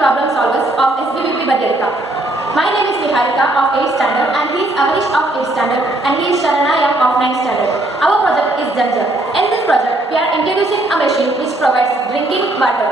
problem solvers of SBVP Badelka. My name is Viharika of 8th standard and he is Avnish of 8th standard and he is Sharanaya of 9th standard. Our project is JAN-JAL. In this project, we are introducing a machine which provides drinking water.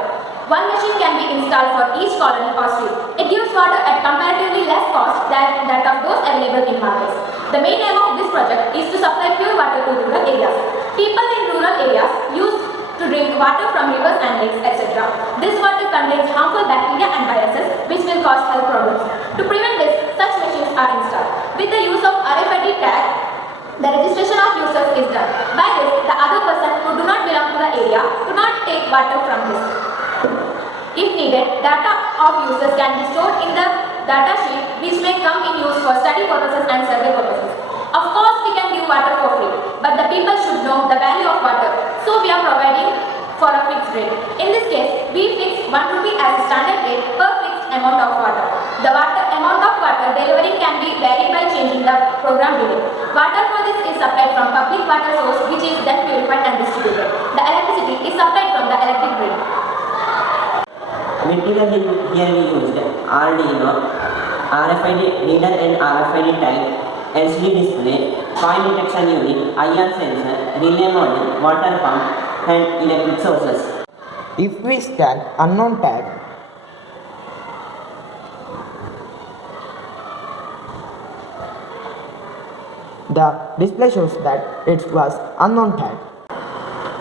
One machine can be installed for each colony or street. It gives water at comparatively less cost than that of those available in markets. The main aim of this project is to supply pure water to rural areas. People in rural areas use to drink water from rivers and lakes, etc. This water contains harmful bacteria and viruses which will cause health problems. To prevent this, such machines are installed. With the use of RFID tag, the registration of users is done. By this, the other person who do not belong to the area do not take water from this. If needed, data of users can be stored in the data sheet which may come in use for study purposes and survey purposes. Of course, we can give water for free, but the people should know the value of water. So we are providing for a fixed rate. In this case, we fix 1 rupee as a standard rate per fixed amount of water. The amount of water delivery can be varied by changing the program delay. Water for this is supplied from public water source which is then purified and distributed. The electricity is supplied from the electric grid. Material here we used Arduino, RFID reader and RFID tag, LCD display, coin detection unit, IR sensor, relay module, water pump and electric sources. If we scan unknown tag, the display shows that it was unknown tag.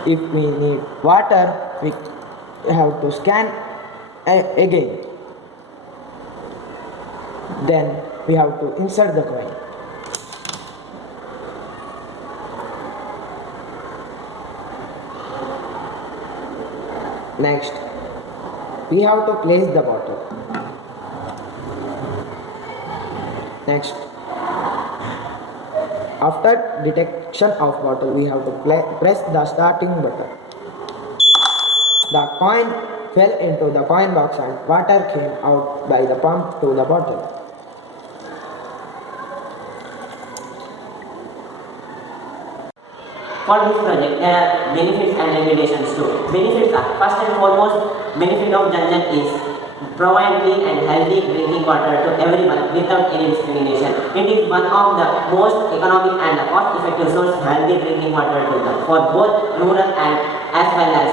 If we need water, we have to scan again. Then we have to insert the coin. Next, we have to place the bottle. Next, after detection of bottle, we have to press the starting button. The coin fell into the coin box and water came out by the pump to the bottle. For this project, there are benefits and limitations too. Benefits are, first and foremost, benefit of JAN-JAL is provide clean and healthy drinking water to everyone without any discrimination. It is one of the most economic and cost-effective source of healthy drinking water to them for both rural and as well as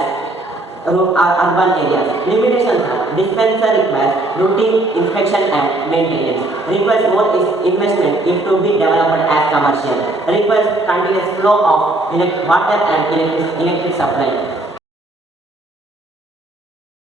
urban areas. Limitations are dispenser requires routine inspection and maintenance. Requires more investment if to be developed as commercial. Requires continuous flow of water and electric supply.